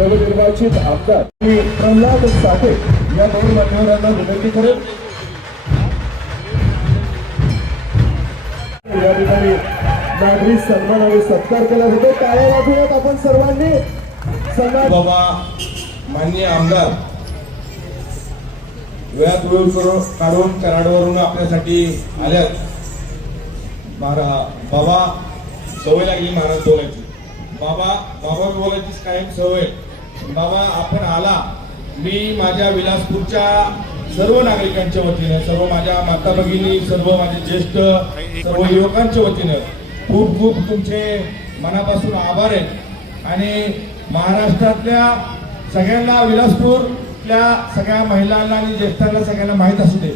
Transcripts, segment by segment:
नवनिर्वाचित आमदार मी प्रल्हाद साठे या दोन मान्यवरांना विनंती करेल या ठिकाणी नागरी सन्मान आणि सत्कार केला होतो टाळ्या वाजवत आपण सर्वांनी. सन्मान बाबा मान्य आमदार वेळात वेळ करून काढून कराडवरून आपल्यासाठी आल्यात. महारा बाबा सवय लागली महाराज बोलायची. बाबा बाबा बोलायचीच कायम सवय. बाबा आपण आला. मी माझ्या विलासपूरच्या सर्व नागरिकांच्या वतीनं सर्व माझ्या माता भगिनी सर्व माझे ज्येष्ठ सर्व युवकांच्या वतीनं खूप खूप तुमचे मनापासून आभार आहेत. आणि महाराष्ट्रातल्या सगळ्यांना विलासपूरच्या सगळ्या महिलांना आणि ज्येष्ठांना सगळ्यांना माहीत असू दे.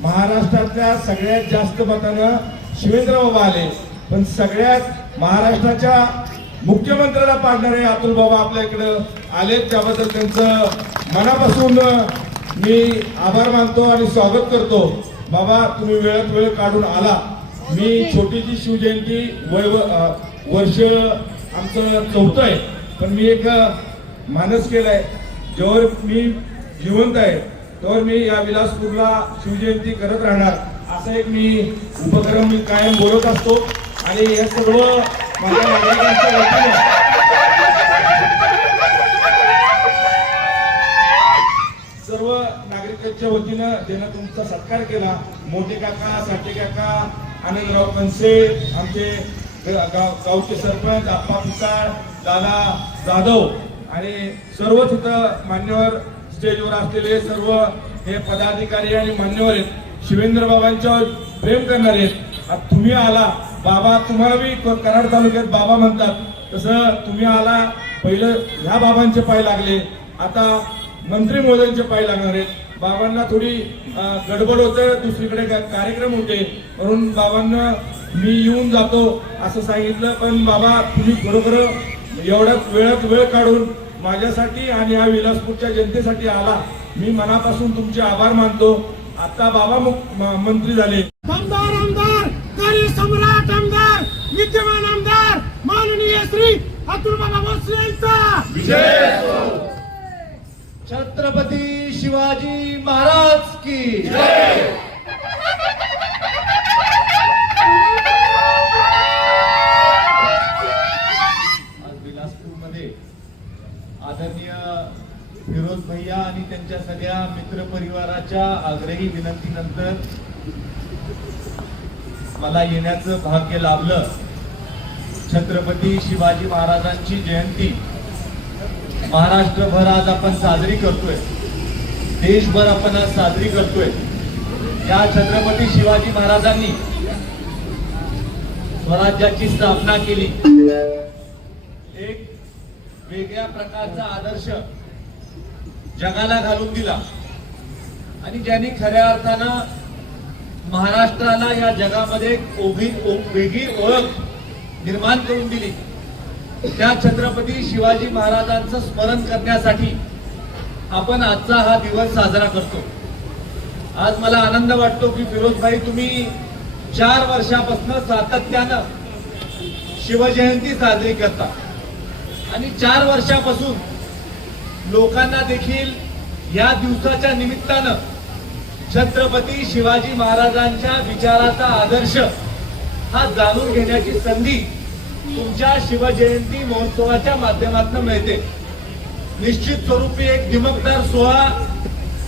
महाराष्ट्रातल्या सगळ्यात जास्त मतानं शिवेंद्र बाबा आले. पण सगळ्यात महाराष्ट्राच्या मुख्यमंत्र्याला पाडणारे अतुल बाबा आपल्या इकडं आलेत. त्याबद्दल त्यांचं मनापासून मी आभार मानतो आणि स्वागत करतो. बाबा तुम्ही वेळात वेळ काढून आला. मी छोटीशी शिवजयंती वय वर्ष आमचं चौथं आहे. पण मी एक मानस केलाय जेव्हा मी जिवंत आहे तेव्हा मी या विलासपूरला शिवजयंती करत राहणार. असा एक मी उपक्रम मी कायम बोलत असतो. आणि हे सर्व माझ्या नागरिकांच्या वतीने सर्व नागरिकांच्या वतीनं ज्यानं तुमचा सत्कार केला मोठे काका साठे काका आनंदराव कनसे आमचे गाव गावचे सरपंच आप्पा पिसाळ दादा जाधव आणि सर्वच इथं मान्यवर स्टेजवर असलेले सर्व हे पदाधिकारी आणि मान्यवर आहेत. शिवेंद्र बाबांच्यावर प्रेम करणारे आहेत. तुम्ही आला बाबा तुम्हाला बी क- कराड तालुक्यात बाबा म्हणतात. तसं तुम्ही आला पहिलं ह्या बाबांचे पाय लागले. आता मंत्री महोदयांचे पाय लागणार आहेत. बाबांना थोडी गडबड होतं दुसरीकडे कार्यक्रम होते. म्हणून बाबांना मी येऊन जातो असं सांगितलं. पण बाबा तुम्ही खरोखर एवढ्याच वेळात वेळ काढून माझ्यासाठी आणि या विलासपूरच्या जनतेसाठी आला. मी मनापासून तुमचे आभार मानतो. आता बाबा मंत्री झाले. आमदार आमदार श्री भोसले यांचा. छत्रपती शिवाजी महाराज की जय. आदरणीय फिरोज भैया आणि त्यांच्या सगळ्या मित्र परिवाराच्या आग्रही विनंतीनंतर मला येण्याचं भाग्य लाभलं. छत्रपती शिवाजी महाराजांची जयंती. महाराष्ट्रभर आज आपण साजरी करतोय. देशभर आपण आज साजरी करतोय. या छत्रपती शिवाजी महाराजांनी स्वराज्याची स्थापना केली. एक वेगळ्या प्रकारचा आदर्श जगाला घालून दिला. आणि ज्यांनी खऱ्या अर्थानं महाराष्ट्राला या जगामध्ये ओ- वेगळी ओळख निर्माण करून दिली. त्या छत्रपती शिवाजी महाराजांचं स्मरण करण्यासाठी आपण आजचा हा दिवस साजरा करतो. आज मला आनंद वाटतो की फिरोजभाई तुम्ही चार वर्षापासून सातत्यानं शिवजयंती साजरी करता. आणि चार वर्षापासून लोकांना देखील या दिवसाच्या निमित्तानं छत्रपती शिवाजी महाराजांच्या विचाराचा आदर्श हा जाणून घेण्याची संधी तुमच्या शिवजयंती महोत्सवाच्या माध्यमातून मिळते. निश्चित स्वरूपी एक दिमकदार सोहळा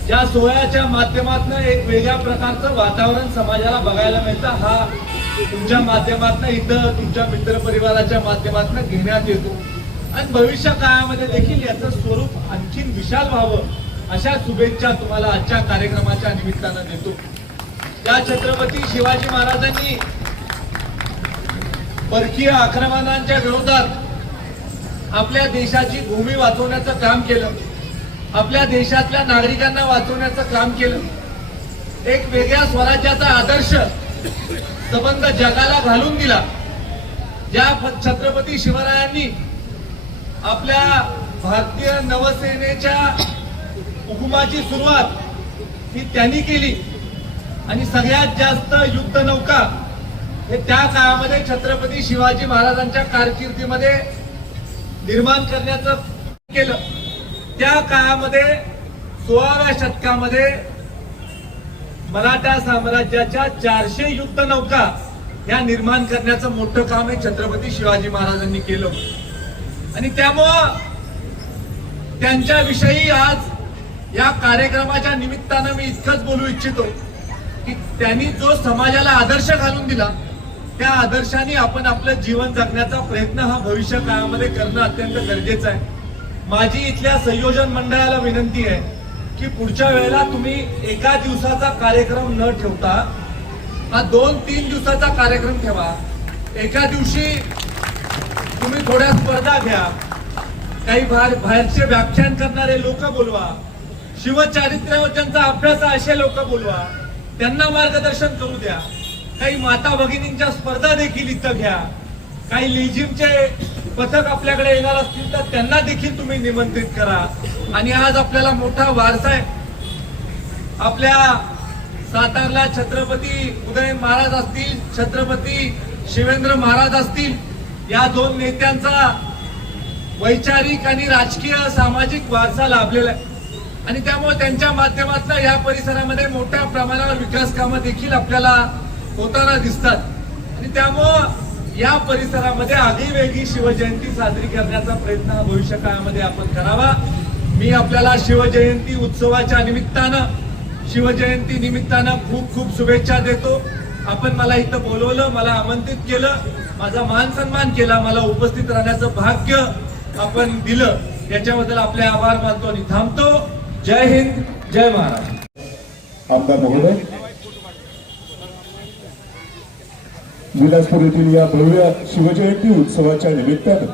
या सोहळ्याच्या माध्यमातून एक वेगळ्या प्रकारचं वातावरण समाजाला बघायला मिळतं. हा तुमच्या माध्यमातून इथं तुमच्या मित्रपरिवाराच्या माध्यमातून घेण्यात येतो. आणि भविष्य काळामध्ये देखील याचं स्वरूप आणखीन विशाल व्हावं अशा शुभेच्छा तुम्हाला आजच्या कार्यक्रमाच्या निमित्तानं देतो. या छत्रपती शिवाजी महाराजांनी परकीय आक्रमणांच्या विरोधात आपल्या देशाची भूमी वाचवण्याचं काम केलं. आपल्या देशातल्या नागरिकांना वाचवण्याचं काम केलं. एक वेगळ्या स्वराज्याचा आदर्श संबंध जगाला घालून दिला. ज्या छत्रपती शिवरायांनी आपल्या भारतीय नवसेनेच्या हुकुमाची सुरुवात ही त्यांनी केली. आणि सगळ्यात जास्त युद्ध नौका हे त्या काळामध्ये छत्रपती शिवाजी महाराजांच्या कारकिर्दीमध्ये निर्माण करण्याचं केलं. त्या काळामध्ये सोळाव्या शतकामध्ये मराठा साम्राज्याच्या चारशे युद्ध नौका या निर्माण करण्याचं मोठं काम हे छत्रपती शिवाजी महाराजांनी केलं. आणि त्यामुळं त्यांच्याविषयी आज या कार्यक्रमाच्या निमित्तानं मी इतकंच बोलू इच्छितो की त्यांनी जो समाजाला आदर्श घालून दिला त्या आदर्शाने आपण आपलं जीवन जगण्याचा प्रयत्न हा भविष्य काळामध्ये करणं अत्यंत गरजेचं आहे. माझी इथल्या संयोजन मंडळाला विनंती आहे की पुढच्या वेळेला तुम्ही एका दिवसाचा कार्यक्रम न ठेवता हा दोन तीन दिवसाचा कार्यक्रम ठेवा. एका दिवशी तुम्ही थोड्या स्पर्धा घ्या. काही बाहेर बाहेरचे व्याख्यान करणारे लोक बोलवा. शिवचारित्र्यावर ज्यांचा अभ्यास असे लोक बोलवा. त्यांना मार्गदर्शन करू द्या. काही माता भगिनींच्या स्पर्धा देखील इथं घ्या. काही लेझिमचे पथक आपल्याकडे येणार असतील तर त्यांना देखील तुम्ही निमंत्रित करा. आणि आज आपल्याला मोठा वारसा आहे. आपल्या सातारला छत्रपती उदय महाराज असतील छत्रपती शिवेंद्र महाराज असतील या दोन नेत्यांचा वैचारिक आणि राजकीय सामाजिक वारसा लाभलेला आहे. आणि त्यामुळे त्यांच्या माध्यमातून या परिसरामध्ये मोठ्या प्रमाणावर विकास कामं देखील आपल्याला होताना दिसतात. आणि त्यामुळं या परिसरामध्ये आगीवेगळी शिवजयंती साजरी करण्याचा प्रयत्न हा भविष्य काळामध्ये आपण करावा. मी आपल्याला शिवजयंती उत्सवाच्या निमित्तानं शिवजयंती निमित्तानं खूप खूप शुभेच्छा देतो. आपण मला इथं बोलवलं मला आमंत्रित केलं माझा मान सन्मान केला मला उपस्थित राहण्याचं भाग्य आपण दिलं. याच्याबद्दल आपले आभार मानतो आणि थांबतो. जय हिंद जय महाराज आमदार महोदय. विलासपूर येथील या भव्य शिवजयंती उत्सवाच्या निमित्तानं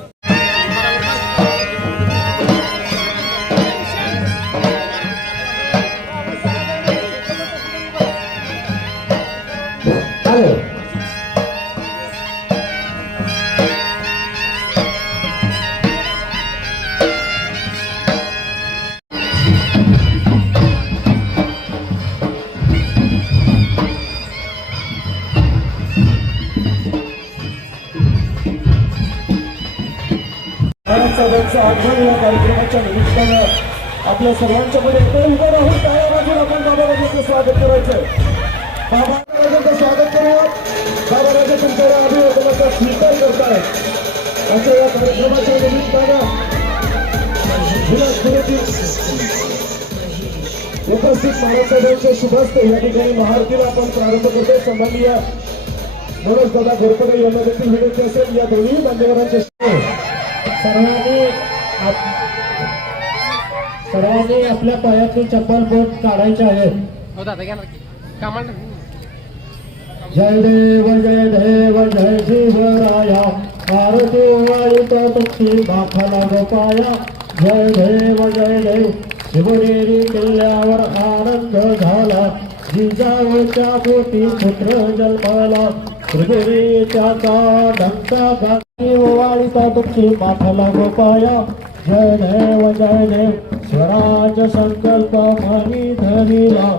साहेबांचं आगमन या कार्यक्रमाच्या निमित्तानं आपल्या सर्वांच्या मध्ये इकडे उभं राहून टाळ्या वाजून आपण बाबा राजाचं स्वागत करायचं बाबा राजाचं स्वागत करूया. बाबा राजा तुमच्या अभिवादनाचा स्वीकार करतायत. असं या कार्यक्रमाच्या निमित्तानं उपस्थित महाराज शुभस्ते या ठिकाणी महाआरतीला आपण प्रारंभ करतो संबंधीय मनोज दादा घोरपडे यांना देखील विनंती असेल. या दोन्ही मान्यवरांच्या सर्वांनी सर्वांनी आपल्या पायातली चप्पल बोट काढायचे आहेत हो जय देव जय देव जय शिवराया. आरती वाईट तुझी माखला गोपाया. जय देव जय देव शिवनेरी किल्ल्यावर आनंद झाला. जिजाऊच्या पोटी पुत्र जन्माला. त्रिपुरीच्या डंका गाठी वाळीता तुझी गोपाया जय देव जय देव स्वराज संकल्प मनी धरिला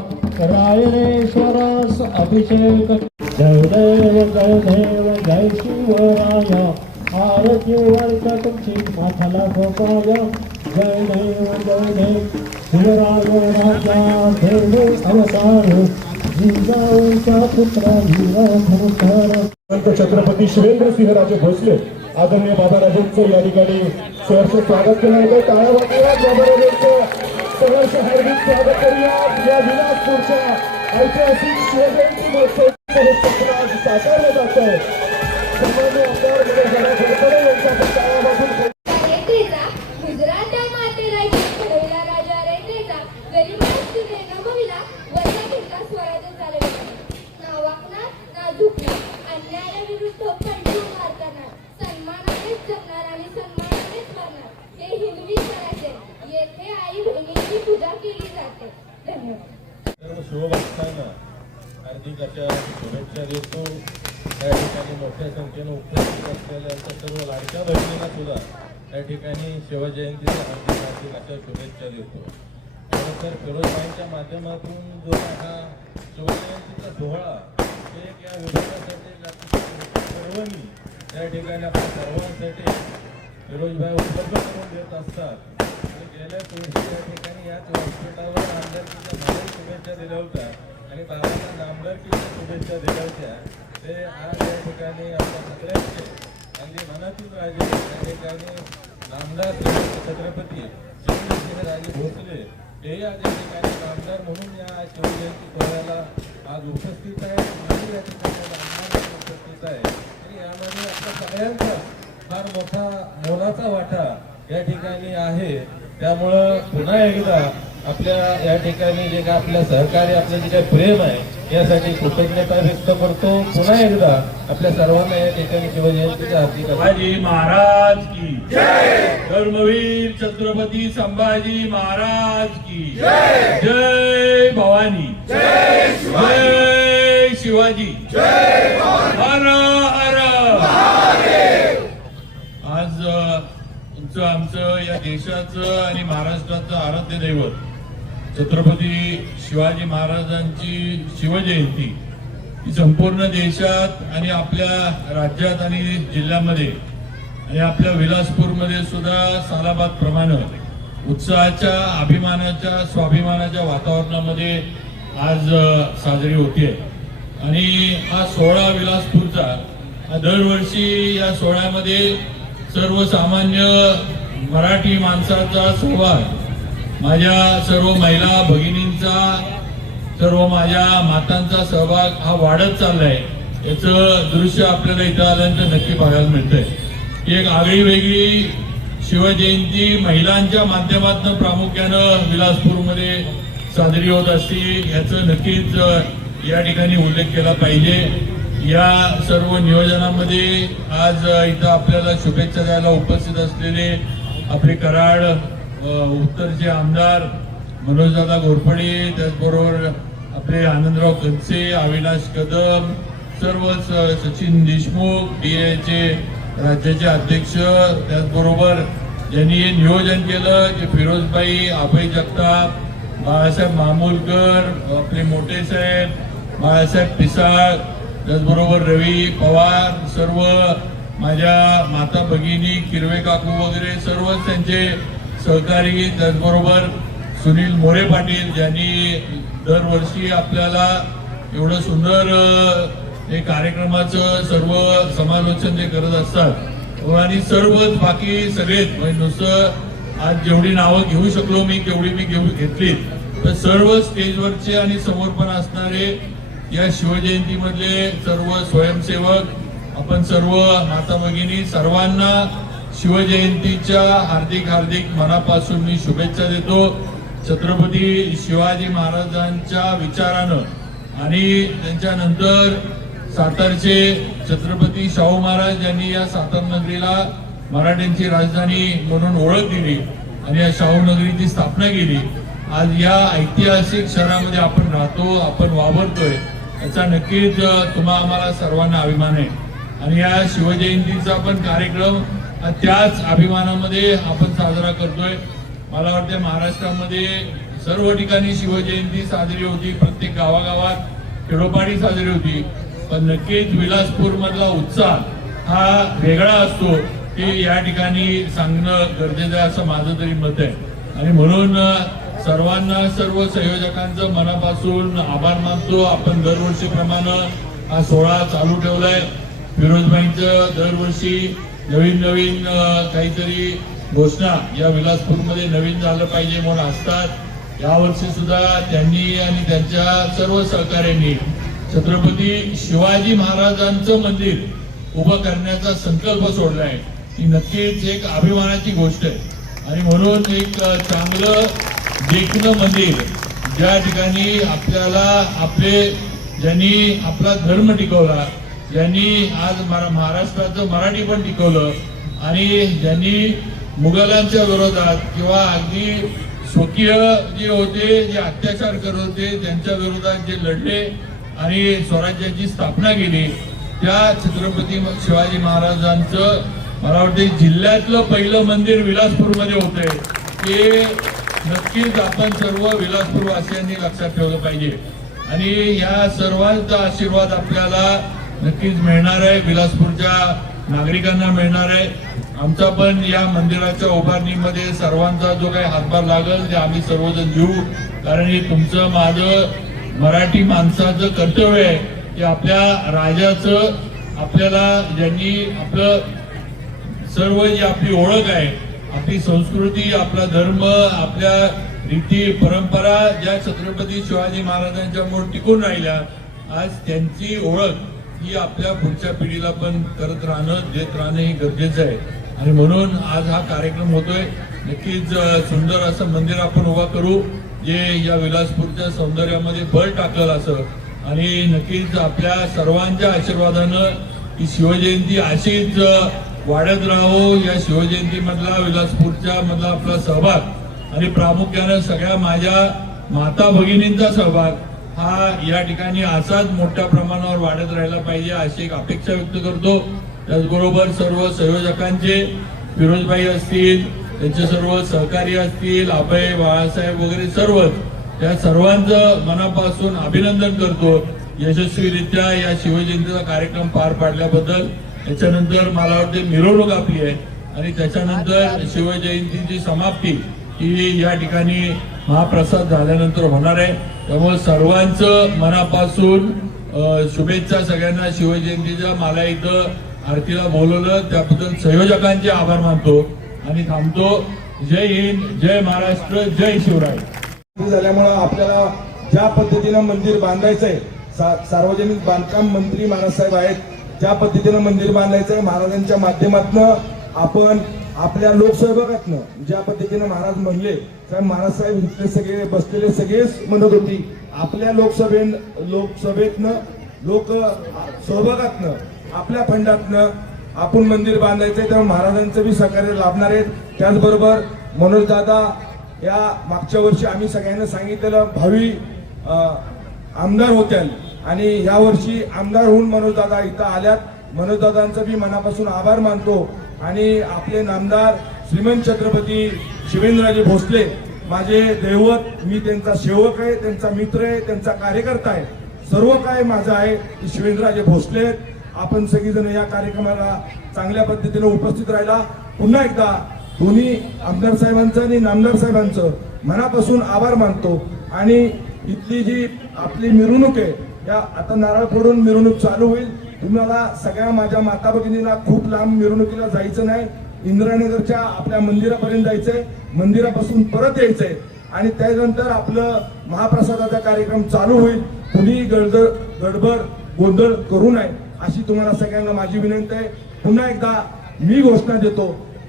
रायरेश्वरास अभिषेक जय देव जय देव जय शिवराय आरती वर्ष तुमची माथाला गोपाय जय देव जय देव शिवराय राजा देव अवतार छत्रपती शिवेंद्रसिंह राजे भोसले आदरणीय बाबाराजेंचं या ठिकाणी सहर्ष स्वागत केलं होतं टाळ्या वाजवूया बाबाराजेंचं सहर्ष हार्दिक स्वागत करूया. या विलासपूरच्या ऐतिहासिक शिवजयंती महोत्सव हे साकारलं जात आहे सन्माननीय आमदार मनोज दादा घोरपडे यांचा आपण टाळ्या वाजवून रयतेचा गुजरातच्या मातेला घडवला राजा रयतेचा गरिबांची नमविला वरचा फिरता स्वराज्य चालविला ना वाकणार ना झुकणार अन्यायाविरुद्ध कंठू मारताना सन्मानानेच जगणार आणि सन्मानानेच हे हिंदवी येथे आई बहिणीची पूजा केली जाते. धन्यवाद. हार्दिक अशा शुभेच्छा देतो. या ठिकाणी मोठ्या संख्येनं उपस्थित असलेल्या सर्व लाडक्या बहिणींना सुद्धा या ठिकाणी शिवजयंतीच्या हार्दिक हार्दिक अशा शुभेच्छा देतो. त्यानंतर फिरोजबाईंच्या माध्यमातून जो हा शिवजयंतीचा सोहळा एक या सर्वांनी त्या ठिकाणी आपण सर्वांसाठी फिरोजभाई उपलब्ध करून देत असतात गेल्या वर्षी या ठिकाणी याच व्यासपीठावर आमदारकीच्या मलाही शुभेच्छा दिल्या होत्या आणि बाबांना नामदारकीच्या शुभेच्छा दिल्या होत्या ते आज या ठिकाणी आपल्या सगळ्यांचे अगदी मनातील राजे या ठिकाणी नामदार छत्रपती शिवजयसिंह राजे भोसले हे आज या ठिकाणी नामदार म्हणून या शिवजयंती सोहळ्याला आज उपस्थित आहे आणि या ठिकाणी उपस्थित आहे. आणि यामध्ये आपल्या सगळ्यांचा फार मोठा मोलाचा वाटा या ठिकाणी आहे. त्यामुळं पुन्हा एकदा आपल्या या ठिकाणी जे काय आपल्या सहकार्य आपलं जे काही प्रेम आहे यासाठी कृतज्ञता व्यक्त करतो. पुन्हा एकदा आपल्या सर्वांना या ठिकाणी शिवजयंतीच्या हार्दिक संभाजी महाराज की धर्मवीर छत्रपती संभाजी महाराज की जय! भवानी. जय शिवाजी. हर हर. आज तुमचं आमचं या देशाचं आणि महाराष्ट्राचं आराध्य दैवत छत्रपती शिवाजी महाराजांची शिवजयंती ही संपूर्ण देशात आणि आपल्या राज्यात आणि जिल्ह्यामध्ये आणि आपल्या विलासपूरमध्ये सुद्धा सालाबाद प्रमाणे उत्साहाच्या अभिमानाच्या स्वाभिमानाच्या वातावरणामध्ये आज साजरी होते आणि हा सोहळा विलासपूरचा हा दरवर्षी या सोहळ्यामध्ये सर्वसामान्य मराठी माणसाचा सहभाग माझ्या सर्व महिला भगिनींचा सर्व माझ्या मातांचा सहभाग हा वाढत चाललाय. याचं दृश्य आपल्याला इथं आल्यानंतर नक्की बघायला मिळतंय. ही एक आगळी वेगळी शिवजयंती महिलांच्या माध्यमातून प्रामुख्यानं विलासपूरमध्ये साजरी होत असते. याचं नक्कीच या ठिकाणी उल्लेख केला पाहिजे. या सर्व नियोजनामध्ये आज इथं आपल्याला शुभेच्छा द्यायला उपस्थित असलेले आपले कराड उत्तरचे आमदार मनोजदादा घोरपडे त्याचबरोबर आपले आनंदराव कनसे अविनाश कदम सर्वच सचिन देशमुख डीएचे राज्याचे अध्यक्ष त्याचबरोबर ज्यांनी हे नियोजन केलं ते फिरोजबाई अभय जगताप बाळासाहेब मामूलकर आपले मोठे साहेब बाळासाहेब पिसाळ त्याचबरोबर रवी पवार सर्व माझ्या माता भगिनी किरवे काकू वगैरे सर्वच त्यांचे सहकारी त्याचबरोबर सुनील मोरे पाटील ज्यांनी दरवर्षी आपल्याला एवढं सुंदर हे कार्यक्रमाचं सर्व समालोचन ते करत असतात व आणि सर्वच बाकी सगळेच म्हणजे नुसतं आज जेवढी नावं घेऊ शकलो मी तेवढी मी घेऊ घेतली. तर सर्व स्टेजवरचे आणि समोर पण असणारे या शिवजयंतीमधले सर्व स्वयंसेवक आपण सर्व माता भगिनी सर्वांना शिवजयंतीच्या हार्दिक हार्दिक मनापासून मी शुभेच्छा देतो. छत्रपती शिवाजी महाराजांच्या विचारानं आणि त्यांच्यानंतर सातारचे छत्रपती शाहू महाराज यांनी या सातार नगरीला मराठ्यांची राजधानी म्हणून ओळख दिली आणि या शाहू नगरीची स्थापना केली. आज या ऐतिहासिक शहरामध्ये आपण राहतो आपण वावरतोय. याचा नक्कीच तुम्हा आम्हाला सर्वांना अभिमान आहे. आणि या शिवजयंतीचा पण कार्यक्रम त्याच अभिमानामध्ये आपण साजरा करतोय. मला वाटतं महाराष्ट्रामध्ये सर्व ठिकाणी शिवजयंती साजरी होती. प्रत्येक गावागावात खेडोपाडी साजरी होती. पण नक्कीच विलासपूर मधला उत्साह हा वेगळा असतो ते या ठिकाणी सांगणं गरजेचं आहे असं माझं तरी मत आहे. आणि म्हणून सर्वांना सर्व संयोजकांचं मनापासून आभार मानतो. आपण दरवर्षीप्रमाणे हा सोहळा चालू ठेवलाय. फिरोजबाईंचं दरवर्षी नवीन नवीन काहीतरी घोषणा या विलासपूरमध्ये नवीन झालं पाहिजे म्हणून असतात. यावर्षी सुद्धा त्यांनी आणि त्यांच्या सर्व सहकार्यांनी छत्रपती शिवाजी महाराजांचं मंदिर उभं करण्याचा संकल्प सोडलाय ही नक्कीच एक अभिमानाची गोष्ट आहे. आणि म्हणून एक चांगलं देखणं मंदिर ज्या ठिकाणी आपल्याला आपले ज्यांनी आपला धर्म टिकवला ज्यांनी आज मरा- महाराष्ट्राचं मराठी पण टिकवलं आणि ज्यांनी मुघलांच्या विरोधात किंवा अगदी स्वकीय जे होते जे अत्याचार करत होते त्यांच्या विरोधात जे लढले आणि स्वराज्याची स्थापना केली त्या छत्रपती शिवाजी महाराजांचं मला वाटतं जिल्ह्यातलं पहिलं मंदिर विलासपूरमध्ये होतंय. ते नक्कीच आपण सर्व विलासपूरवासियांनी लक्षात ठेवलं पाहिजे. आणि या सर्वांचा आशीर्वाद आपल्याला नक्कीच मिळणार आहे. विलासपूरच्या नागरिकांना मिळणार आहे. आमचा पण या मंदिराच्या उभारणीमध्ये सर्वांचा जो काही हातभार लागेल ते आम्ही सर्वजण देऊ. कारण हे तुमचं माझं मराठी माणसाचं कर्तव्य आहे की आपल्या राजाचं आपल्याला ज्यांनी आपलं सर्व जी आपली ओळख आहे आपली संस्कृती आपला धर्म आपल्या रीती परंपरा ज्या छत्रपती शिवाजी महाराजांच्यामुळे टिकून राहिल्या आज त्यांची ओळख ही आपल्या पुढच्या पिढीला पण करत राहणं देत राहणं हे गरजेचं आहे. आणि म्हणून आज हा कार्यक्रम होतोय. नक्कीच सुंदर असं मंदिर आपण उभा करू जे या विलासपूरच्या सौंदर्यामध्ये भर टाकलं असं. आणि नक्कीच आपल्या सर्वांच्या आशीर्वादानं ही शिवजयंती अशीच वाढत राहो या शिवजयंतीमधला विलासपूरच्या मधला आपला सहभाग. आणि प्रामुख्यानं सगळ्या माझ्या माता भगिनींचा सहभाग. हा या ठिकाणी असाच मोठ्या प्रमाणावर वाढत राहिला पाहिजे अशी एक अपेक्षा व्यक्त करतो. त्याचबरोबर सर्व संयोजकांचे फिरोजबाई असतील त्यांचे सर्व सहकारी असतील अभय बाळासाहेब वगैरे सर्वच त्या सर्वांचं मनापासून अभिनंदन करतो. यशस्वीरित्या या शिवजयंतीचा कार्यक्रम पार पाडल्याबद्दल. त्याच्यानंतर मला वाटते मिरवणूक आपली आहे आणि त्याच्यानंतर शिवजयंतीची समाप्ती. ही या ठिकाणी महाप्रसाद झाल्यानंतर होणार आहे. त्यामुळे सर्वांचं मनापासून शुभेच्छा सगळ्यांना. शिवजयंतीच्या मला इथं आरतीला बोलवलं. त्याबद्दल संयोजकांचे आभार मानतो आणि थांबतो. जय हिंद जय महाराष्ट्र जय शिवराय. झाल्यामुळं आपल्याला ज्या पद्धतीनं मंदिर बांधायचंय सा- सार्वजनिक बांधकाम मंत्री महाराजसाहेब आहेत ज्या पद्धतीनं मंदिर बांधायचंय महाराजांच्या माध्यमातून आपण आपल्या लोकसहभागातनं ज्या पद्धतीनं महाराज म्हणले साहेब महाराज साहेब इथले सगळे बसलेले सगळेच म्हणत होती आपल्या लोकसभे लोकसभेतनं लोक सहभागातनं आपल्या फंडातनं आपण मंदिर बांधायचंय त्यामुळे महाराजांचं बी सहकार्य लाभणार आहेत. त्याचबरोबर मनोजदादा या मागच्या वर्षी आम्ही सगळ्यांना सांगितलेलं भावी आमदार होत्या आणि ह्या वर्षी आमदार होऊन मनोजदादा इथं आल्यात. मनोजदादांचं बी मनापासून आभार मानतो. आणि आपले नामदार श्रीमंत छत्रपती शिवेंद्रराजे भोसले माझे दैवत मी त्यांचा सेवक आहे त्यांचा मित्र आहे त्यांचा कार्यकर्ता आहे. सर्व काय माझं आहे ते शिवेंद्रराजे भोसले आहेत. आपण सगळीजण या कार्यक्रमाला चांगल्या पद्धतीने उपस्थित राहिला. पुन्हा एकदा दोन्ही आमदार साहेबांचं आणि नामदार साहेबांचं मनापासून आभार मानतो. आणि इथली जी आपली मिरवणूक आहे या आता नारळ फोडून मिरवणूक चालू होईल. तुम्हाला सगळ्या माझ्या माता भगिनीला खूप लांब मिरवणुकीला जायचं नाही. इंद्रानगरच्या आपल्या मंदिरापर्यंत जायचंय. मंदिरापासून परत यायचंय. आणि त्यानंतर आपलं महाप्रसादाचा कार्यक्रम चालू होईल. कुणी गडबड गडबड गोंधळ करू नये अशी तुम्हाला सगळ्यांना माझी विनंती आहे. पुन्हा एकदा मी घोषणा देतो.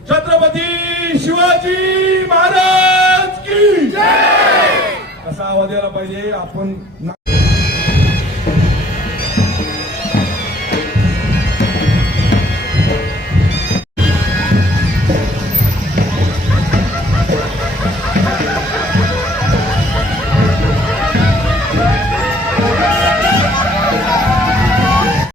छत्रपती शिवाजी महाराज की असा आवाज यायला पाहिजे. आपण